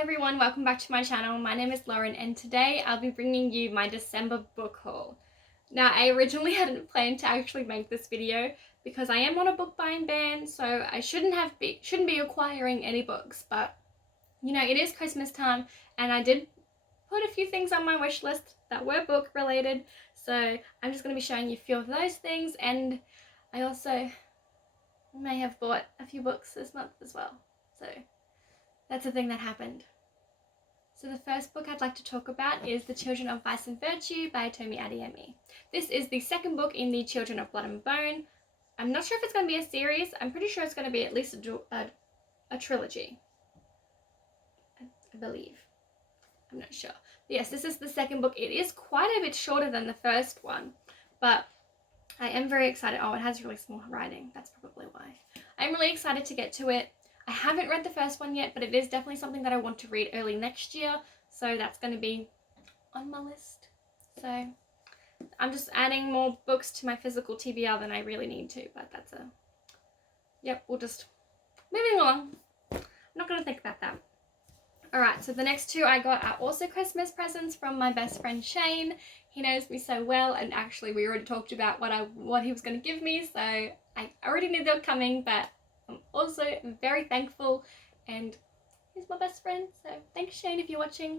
Hi everyone, welcome back to my channel. My name is Lauren and today I'll be bringing you my December book haul. Now I originally hadn't planned to actually make this video because I am on a book buying ban, so I shouldn't be acquiring any books, but you know, it is Christmas time and I did put a few things on my wish list that were book related, so I'm just going to be showing you a few of those things, and I also may have bought a few books this month as well, so that's a thing that happened. So the first book I'd like to talk about is The Children of Vice and Virtue by Tomi Adeyemi. This is the second book in the Children of Blood and Bone. I'm not sure if it's going to be a series. I'm pretty sure it's going to be at least a trilogy, I believe. I'm not sure. But yes, this is the second book. It is quite a bit shorter than the first one, but I am very excited. Oh, it has really small writing. That's probably why. I'm really excited to get to it. I haven't read the first one yet, but it is definitely something that I want to read early next year, so that's going to be on my list. So I'm just adding more books to my physical TBR than I really need to, but that's we'll just moving along. I'm not going to think about that. Alright, so the next two I got are also Christmas presents from my best friend Shane. He knows me so well, and actually we already talked about what he was going to give me, so I already knew they were coming, but I'm also very thankful, and he's my best friend, so thanks Shane if you're watching.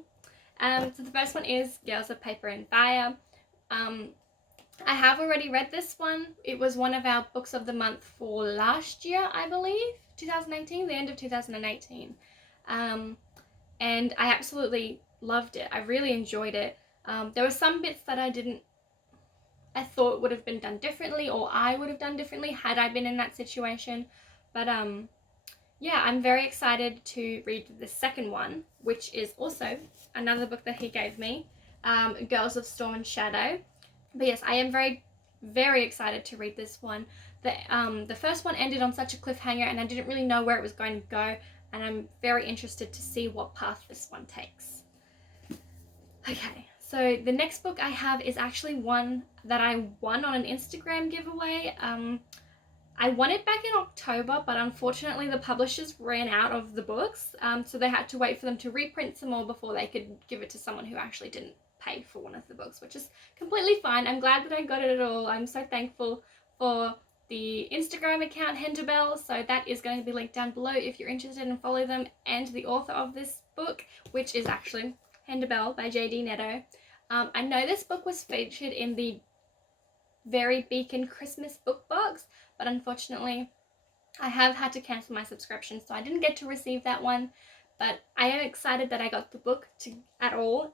So the first one is Girls of Paper and Fire. I have already read this one. It was one of our books of the month for last year, I believe, 2018, the end of 2018. And I absolutely loved it. I really enjoyed it. There were some bits that I thought would have been done differently, or I would have done differently had I been in that situation. But yeah, I'm very excited to read the second one, which is also another book that he gave me, Girls of Storm and Shadow. But yes, I am very, very excited to read this one. The first one ended on such a cliffhanger, and I didn't really know where it was going to go, and I'm very interested to see what path this one takes. Okay, so the next book I have is actually one that I won on an Instagram giveaway. I won it back in October, but unfortunately the publishers ran out of the books, so they had to wait for them to reprint some more before they could give it to someone who actually didn't pay for one of the books, which is completely fine. I'm glad that I got it at all. I'm so thankful for the Instagram account Henderbell, so that is going to be linked down below if you're interested in follow them, and the author of this book, which is actually Henderbell by J.D. Netto. I know this book was featured in the Very Beacon Christmas book box, but unfortunately I have had to cancel my subscription, so I didn't get to receive that one, but I am excited that I got the book at all.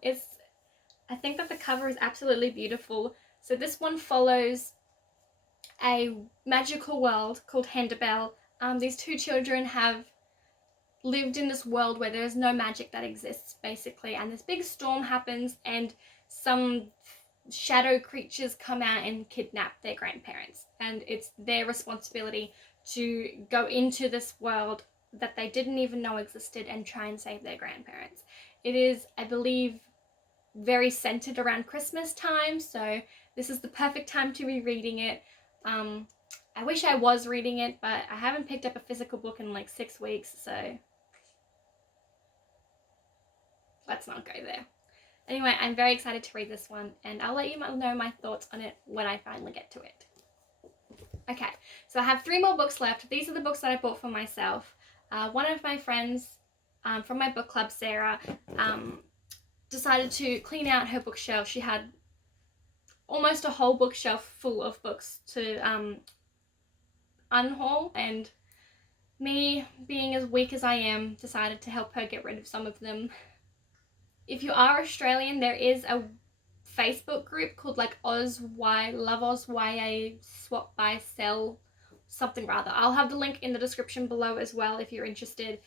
I think that the cover is absolutely beautiful. So this one follows a magical world called Henderbell. These two children have lived in this world where there's no magic that exists, basically, and this big storm happens and some shadow creatures come out and kidnap their grandparents, and it's their responsibility to go into this world that they didn't even know existed and try and save their grandparents. It is, I believe, very centered around Christmas time, so this is the perfect time to be reading it. I wish I was reading it, but I haven't picked up a physical book in like 6 weeks, so let's not go there. Anyway, I'm very excited to read this one, and I'll let you know my thoughts on it when I finally get to it. Okay, so I have 3 more books left. These are the books that I bought for myself. One of my friends from my book club, Sarah, decided to clean out her bookshelf. She had almost a whole bookshelf full of books to unhaul, and me, being as weak as I am, decided to help her get rid of some of them. If you are Australian, there is a Facebook group called like Love Oz YA Swap Buy Sell something rather. I'll have the link in the description below as well if you're interested.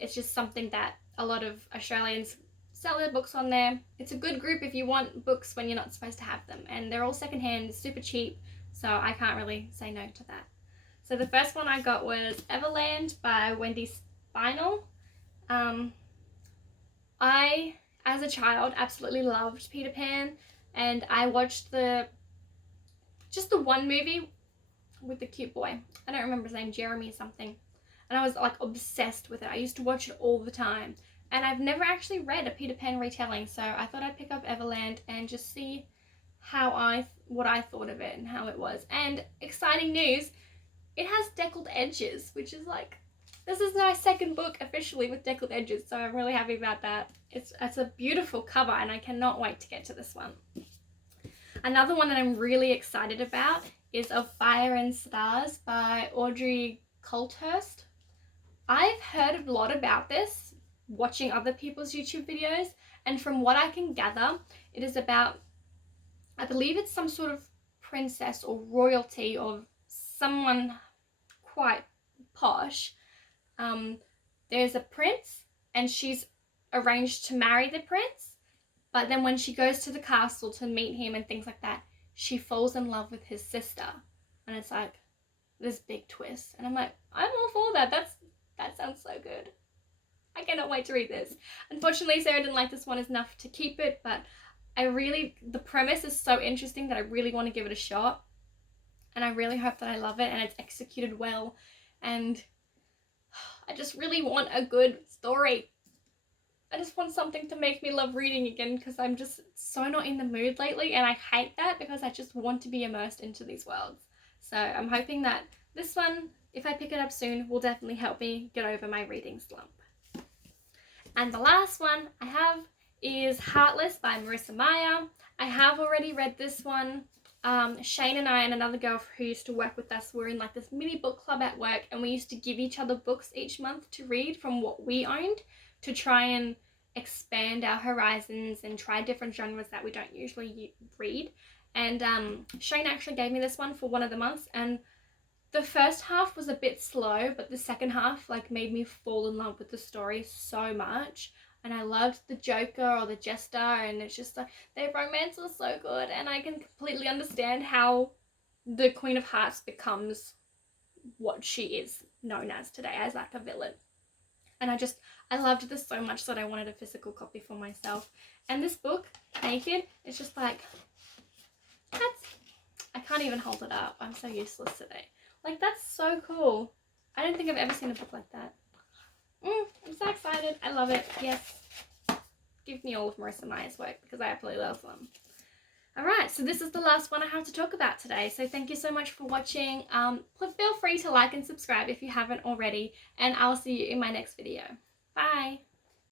It's just something that a lot of Australians sell their books on there. It's a good group if you want books when you're not supposed to have them, and they're all secondhand, super cheap, so I can't really say no to that. So the first one I got was Everland by Wendy Spinell. I, as a child, absolutely loved Peter Pan, and I watched just the one movie with the cute boy. I don't remember his name, Jeremy or something, and I was like obsessed with it. I used to watch it all the time, and I've never actually read a Peter Pan retelling, so I thought I'd pick up Everland and just see what I thought of it and how it was. And exciting news, it has deckled edges, which is like, this is my second book officially with deckled edges, so I'm really happy about that. It's a beautiful cover, and I cannot wait to get to this one. Another one that I'm really excited about is Of Fire and Stars by Audrey Coulthurst. I've heard a lot about this watching other people's YouTube videos, and from what I can gather, it is about, I believe it's some sort of princess or royalty or someone quite posh. There's a prince, and she's arranged to marry the prince, but then when she goes to the castle to meet him and things like that, she falls in love with his sister, and it's like this big twist, and I'm like, I'm all for that. That sounds so good. I cannot wait to read this. Unfortunately, Sarah didn't like this one enough to keep it, but the premise is so interesting that I really want to give it a shot, and I really hope that I love it and it's executed well, and I just really want a good story. I just want something to make me love reading again, because I'm just so not in the mood lately, and I hate that because I just want to be immersed into these worlds. So I'm hoping that this one, if I pick it up soon, will definitely help me get over my reading slump. And the last one I have is Heartless by Marissa Meyer. I have already read this one. Shane and I and another girl who used to work with us were in like this mini book club at work, and we used to give each other books each month to read from what we owned, to try and expand our horizons and try different genres that we don't usually read. And Shane actually gave me this one for one of the months, and the first half was a bit slow, but the second half like made me fall in love with the story so much. And I loved the Joker or the Jester, and it's just like their romance was so good, and I can completely understand how the Queen of Hearts becomes what she is known as today, as like a villain. And I loved this so much that I wanted a physical copy for myself. And this book, Naked, is just like, I can't even hold it up. I'm so useless today. Like, that's so cool. I don't think I've ever seen a book like that. I'm so excited. I love it. Yes. Give me all of Marissa Meyer's work, because I absolutely love them. Alright, so this is the last one I have to talk about today. So thank you so much for watching. Feel free to like and subscribe if you haven't already, and I'll see you in my next video. Bye!